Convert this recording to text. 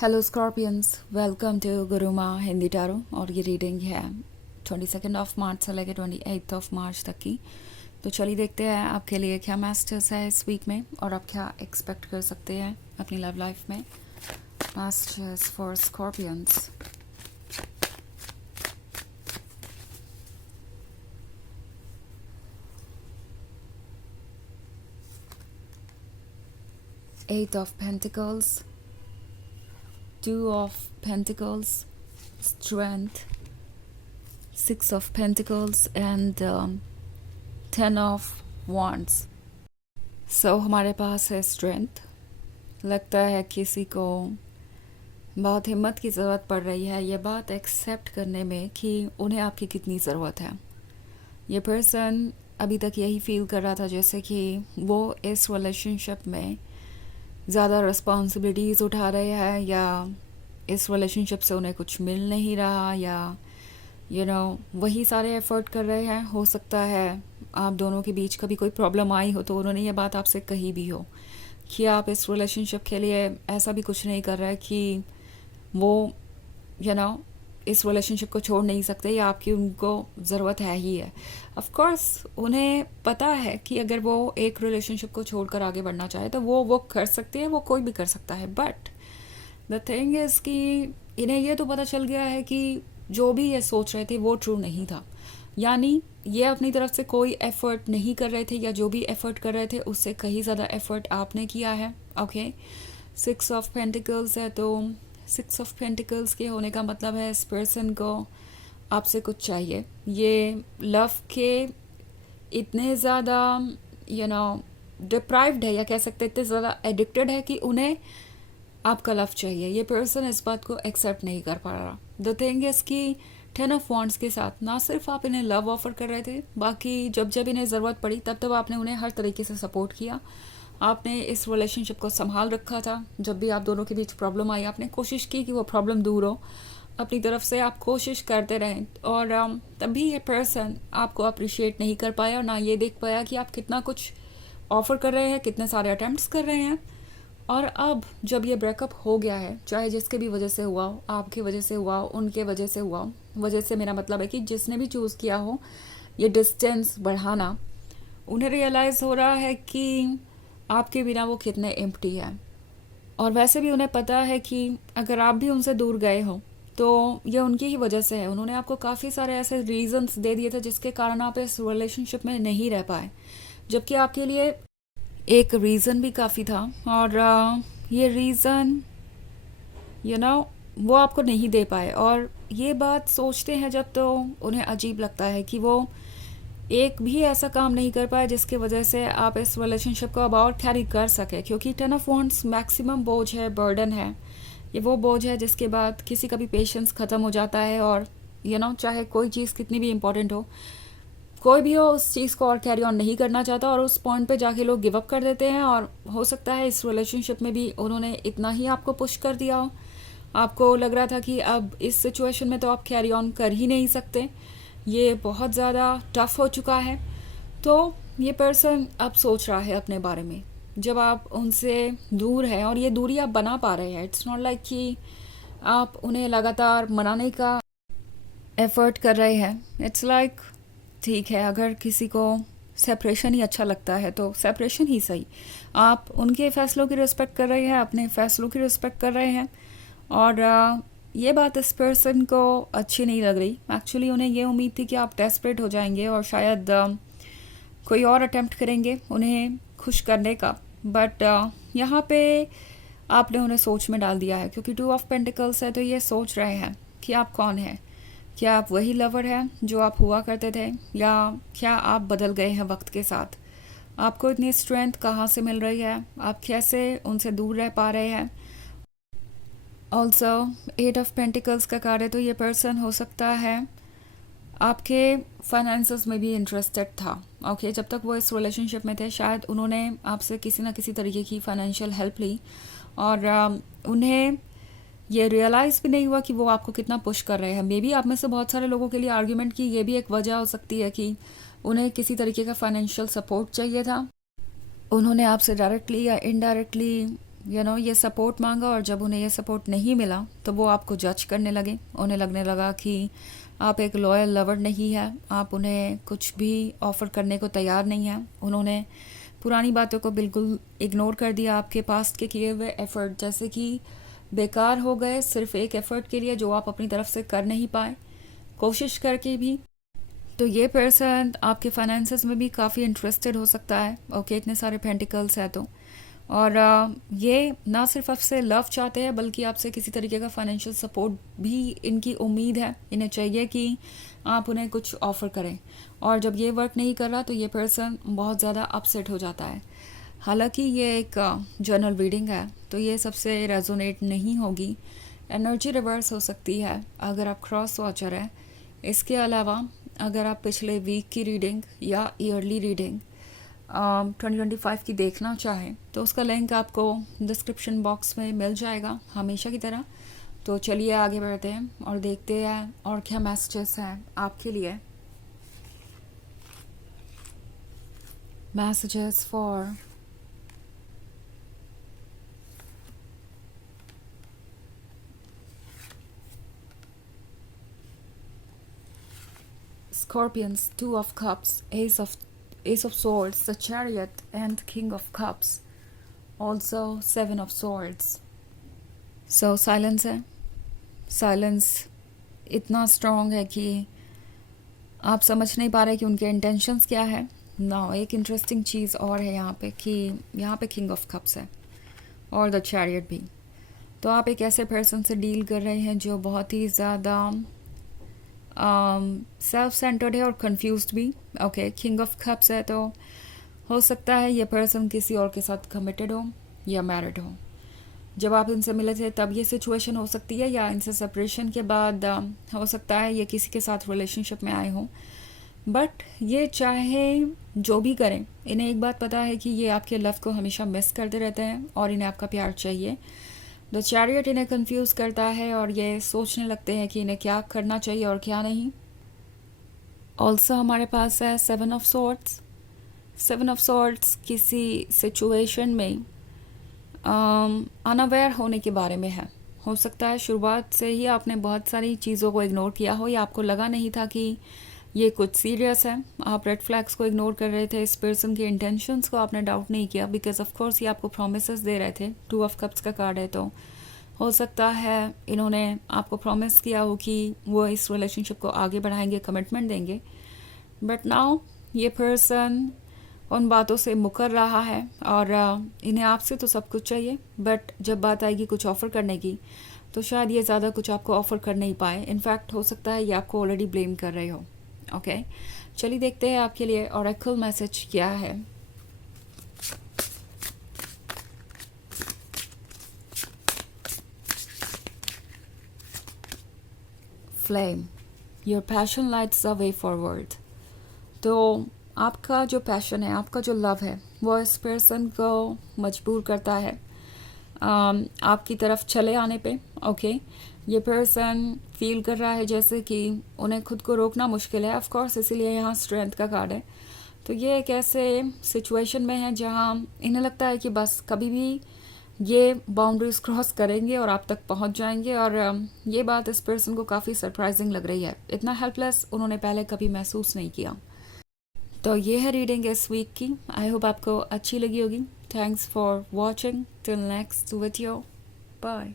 Hello scorpions, welcome to Guruma Hindi tarot. और ये reading है 22 मार्च से लेकर 28 मार्च तक की। तो चलिए देखते हैं आपके लिए क्या मैसेजेस है इस वीक में और आप क्या एक्सपेक्ट कर सकते हैं अपनी लव लाइफ में। Messages for Scorpions. Eight of Pentacles, 2 of Pentacles, Strength, 6 of Pentacles and 10 of Wands। सो हमारे पास है स्ट्रेंथ। लगता है किसी को बहुत हिम्मत की ज़रूरत पड़ रही है ये बात एक्सेप्ट करने में कि उन्हें आपकी कितनी ज़रूरत है। ये पर्सन अभी तक यही फील कर रहा था जैसे कि वो इस रिलेशनशिप में ज़्यादा रिस्पॉन्सिबिलिटीज़ उठा रहे हैं या इस रिलेशनशिप से उन्हें कुछ मिल नहीं रहा या वही सारे एफर्ट कर रहे हैं। हो सकता है आप दोनों के बीच कभी कोई प्रॉब्लम आई हो तो उन्होंने ये बात आपसे कही भी हो कि आप इस रिलेशनशिप के लिए ऐसा भी कुछ नहीं कर रहे कि वो इस रिलेशनशिप को छोड़ नहीं सकते या आपकी उनको ज़रूरत है ही है। ऑफ कोर्स उन्हें पता है कि अगर वो एक रिलेशनशिप को छोड़कर आगे बढ़ना चाहे तो वो कर सकते हैं, वो कोई भी कर सकता है। बट द थिंग इज़ कि इन्हें ये तो पता चल गया है कि जो भी ये सोच रहे थे वो ट्रू नहीं था। यानी ये अपनी तरफ से कोई एफर्ट नहीं कर रहे थे या जो भी एफर्ट कर रहे थे उससे कहीं ज़्यादा एफर्ट आपने किया है। ओके, 6 of Pentacles है तो 6 of Pentacles के होने का मतलब है इस पर्सन को आपसे कुछ चाहिए। ये लव के इतने ज़्यादा डिप्राइव्ड है या कह सकते इतने ज़्यादा एडिक्टेड है कि उन्हें आपका लव चाहिए। ये पर्सन इस बात को एक्सेप्ट नहीं कर पा रहा। द थिंग इज़ कि 10 of Wands के साथ ना सिर्फ आप इन्हें लव ऑफर कर रहे थे, बाकी जब जब इन्हें ज़रूरत पड़ी तब तब आपने उन्हें हर तरीके से सपोर्ट किया। आपने इस रिलेशनशिप को संभाल रखा था। जब भी आप दोनों के बीच प्रॉब्लम आई आपने कोशिश की कि वो प्रॉब्लम दूर हो। अपनी तरफ से आप कोशिश करते रहें और तभी ये पर्सन आपको अप्रिशिएट नहीं कर पाया और ना ये देख पाया कि आप कितना कुछ ऑफ़र कर रहे हैं, कितने सारे अटैम्प्ट्स कर रहे हैं। और अब जब ये ब्रेकअप हो गया है, चाहे जिसके भी वजह से हुआ हो, आपकी वजह से हुआ हो, उनके वजह से हुआ हो, वजह से मेरा मतलब है कि जिसने भी चूज़ किया हो ये डिस्टेंस बढ़ाना, उन्हें रियलाइज़ हो रहा है कि आपके बिना वो कितने एम्प्टी है। और वैसे भी उन्हें पता है कि अगर आप भी उनसे दूर गए हो तो ये उनकी ही वजह से है। उन्होंने आपको काफ़ी सारे ऐसे रीजंस दे दिए थे जिसके कारण आप इस रिलेशनशिप में नहीं रह पाए, जबकि आपके लिए एक रीज़न भी काफ़ी था। और ये रीज़न वो आपको नहीं दे पाए और ये बात सोचते हैं जब तो उन्हें अजीब लगता है कि वो एक भी ऐसा काम नहीं कर पाए जिसकी वजह से आप इस रिलेशनशिप को अब और कैरी कर सके। क्योंकि 10 of Wands मैक्सिमम बोझ है, बर्डन है। ये वो बोझ है जिसके बाद किसी का भी पेशेंस ख़त्म हो जाता है और चाहे कोई चीज़ कितनी भी इम्पोर्टेंट हो, कोई भी हो उस चीज़ को और कैरी ऑन नहीं करना चाहता और उस पॉइंट पे जाके लोग गिव अप कर देते हैं। और हो सकता है इस रिलेशनशिप में भी उन्होंने इतना ही आपको पुश कर दिया हो, आपको लग रहा था कि अब इस सिचुएशन में तो आप कैरी ऑन कर ही नहीं सकते, ये बहुत ज़्यादा टफ हो चुका है। तो ये पर्सन अब सोच रहा है अपने बारे में। जब आप उनसे दूर हैं और ये दूरी आप बना पा रहे हैं, इट्स नॉट लाइक कि आप उन्हें लगातार मनाने का एफर्ट कर रहे हैं। इट्स लाइक ठीक है, अगर किसी को सेपरेशन ही अच्छा लगता है तो सेपरेशन ही सही। आप उनके फ़ैसलों की रिस्पेक्ट कर रहे हैं, अपने फ़ैसलों की रिस्पेक्ट कर रहे हैं। और ये बात इस पर्सन को अच्छी नहीं लग रही। एक्चुअली उन्हें ये उम्मीद थी कि आप डेस्परेट हो जाएंगे और शायद कोई और अटेम्प्ट करेंगे उन्हें खुश करने का। बट यहाँ पे आपने उन्हें सोच में डाल दिया है। क्योंकि 2 of Pentacles है तो ये सोच रहे हैं कि आप कौन हैं। क्या आप वही लवर हैं जो आप हुआ करते थे या क्या आप बदल गए हैं वक्त के साथ? आपको इतनी स्ट्रेंथ कहाँ से मिल रही है? आप कैसे उनसे दूर रह पा रहे हैं? ऑल्सो 8 of Pentacles का कार्य तो ये पर्सन हो सकता है आपके फाइनेंसेस में भी इंटरेस्टेड था। ओके, जब तक वो इस रिलेशनशिप में थे शायद उन्होंने आपसे किसी ना किसी तरीके की फाइनेंशियल हेल्प ली और उन्हें ये रियलाइज़ भी नहीं हुआ कि वो आपको कितना पुश कर रहे हैं। मे बी आप में से बहुत सारे लोगों के लिए आर्ग्यूमेंट की ये भी एक वजह हो सकती है कि उन्हें किसी तरीके का फाइनेंशियल सपोर्ट चाहिए था। उन्होंने आपसे डायरेक्टली या इनडायरेक्टली ये सपोर्ट मांगा और जब उन्हें ये सपोर्ट नहीं मिला तो वो आपको जज करने लगे। उन्हें लगने लगा कि आप एक लॉयल लवर नहीं है, आप उन्हें कुछ भी ऑफ़र करने को तैयार नहीं हैं। उन्होंने पुरानी बातों को बिल्कुल इग्नोर कर दिया, आपके पास्ट के किए हुए एफ़र्ट जैसे कि बेकार हो गए सिर्फ एक एफ़र्ट के लिए जो आप अपनी तरफ से कर नहीं पाए कोशिश करके भी। तो ये पर्सन आपके फाइनेंसेस में भी काफ़ी इंटरेस्टेड हो सकता है। ओके, इतने सारे पेंटिकल्स है तो। और ये ना सिर्फ आपसे लव चाहते हैं बल्कि आपसे किसी तरीके का फाइनेंशियल सपोर्ट भी इनकी उम्मीद है। इन्हें चाहिए कि आप उन्हें कुछ ऑफ़र करें, और जब ये वर्क नहीं कर रहा तो ये पर्सन बहुत ज़्यादा अपसेट हो जाता है। हालांकि ये एक जनरल रीडिंग है तो ये सबसे रेजोनेट नहीं होगी। एनर्जी रिवर्स हो सकती है अगर आप क्रॉस वॉचर हैं। इसके अलावा अगर आप पिछले वीक की रीडिंग या ईयरली रीडिंग 2025 की देखना चाहें तो उसका लिंक आपको डिस्क्रिप्शन बॉक्स में मिल जाएगा हमेशा की तरह। तो चलिए आगे बढ़ते हैं और देखते हैं और क्या मैसेजेस हैं आपके लिए। Messages for Scorpions, Two of Cups, Ace of Swords, the Chariot and King of Cups, also Seven of Swords. So silence है। साइलेंस इतना स्ट्रॉन्ग है कि आप समझ नहीं पा रहे कि उनके इंटेंशंस क्या है ना। एक इंटरेस्टिंग चीज़ और है यहाँ पे कि यहाँ पे किंग ऑफ कप्स है और द चैरियट भी। तो आप एक ऐसे पर्सन से डील कर रहे हैं जो बहुत ही ज़्यादा सेल्फ सेंटर्ड है और कंफ्यूज्ड भी। ओके, किंग ऑफ कप्स है तो हो सकता है ये पर्सन किसी और के साथ कमिटेड हो या मैरिड हो। जब आप इनसे मिले थे तब ये सिचुएशन हो सकती है, या इनसे सेपरेशन के बाद हो सकता है ये किसी के साथ रिलेशनशिप में आए हों। बट ये चाहे जो भी करें, इन्हें एक बात पता है कि ये आपके लव को हमेशा मिस करते रहते हैं और इन्हें आपका प्यार चाहिए। द चैरियट इन्हें कंफ्यूज करता है और ये सोचने लगते हैं कि इन्हें क्या करना चाहिए और क्या नहीं। ऑल्सो हमारे पास है seven of swords. Seven of swords किसी सिचुएशन में अनअवेयर होने के बारे में है। हो सकता है शुरुआत से ही आपने बहुत सारी चीज़ों को इग्नोर किया हो या आपको लगा नहीं था कि ये कुछ सीरियस है। आप रेड फ्लैग्स को इग्नोर कर रहे थे, इस पर्सन के इंटेंशंस को आपने डाउट नहीं किया बिकॉज ऑफ कोर्स ये आपको प्रोमिसेस दे रहे थे। टू ऑफ कप्स का कार्ड है तो हो सकता है इन्होंने आपको प्रॉमिस किया हो कि वो इस रिलेशनशिप को आगे बढ़ाएंगे, कमिटमेंट देंगे। बट नाउ ये पर्सन उन बातों से मुकर रहा है और इन्हें आपसे तो सब कुछ चाहिए, बट जब बात आएगी कुछ ऑफ़र करने की तो शायद ये ज़्यादा कुछ आपको ऑफ़र कर नहीं पाए। इनफैक्ट हो सकता है ये आपको ऑलरेडी ब्लेम कर रहे हो। ओके, चलिए देखते हैं आपके लिए ऑरेकल मैसेज क्या है। Flame, your passion lights the way forward. तो आपका जो पैशन है, आपका जो लव है, वो इस पर्सन को मजबूर करता है आपकी तरफ चले आने पे। ओके, ये पर्सन फील कर रहा है जैसे कि उन्हें खुद को रोकना मुश्किल है। ऑफ कोर्स इसीलिए यहाँ स्ट्रेंथ का कार्ड है। तो ये एक ऐसे सिचुएशन में है जहाँ इन्हें लगता है कि बस कभी भी ये बाउंड्रीज क्रॉस करेंगे और आप तक पहुँच जाएंगे। और ये बात इस पर्सन को काफ़ी सरप्राइजिंग लग रही है। इतना हेल्पलेस उन्होंने पहले कभी महसूस नहीं किया। तो ये है रीडिंग इस वीक की। आई होप आपको अच्छी लगी होगी। Thanks for watching. Till next video, bye.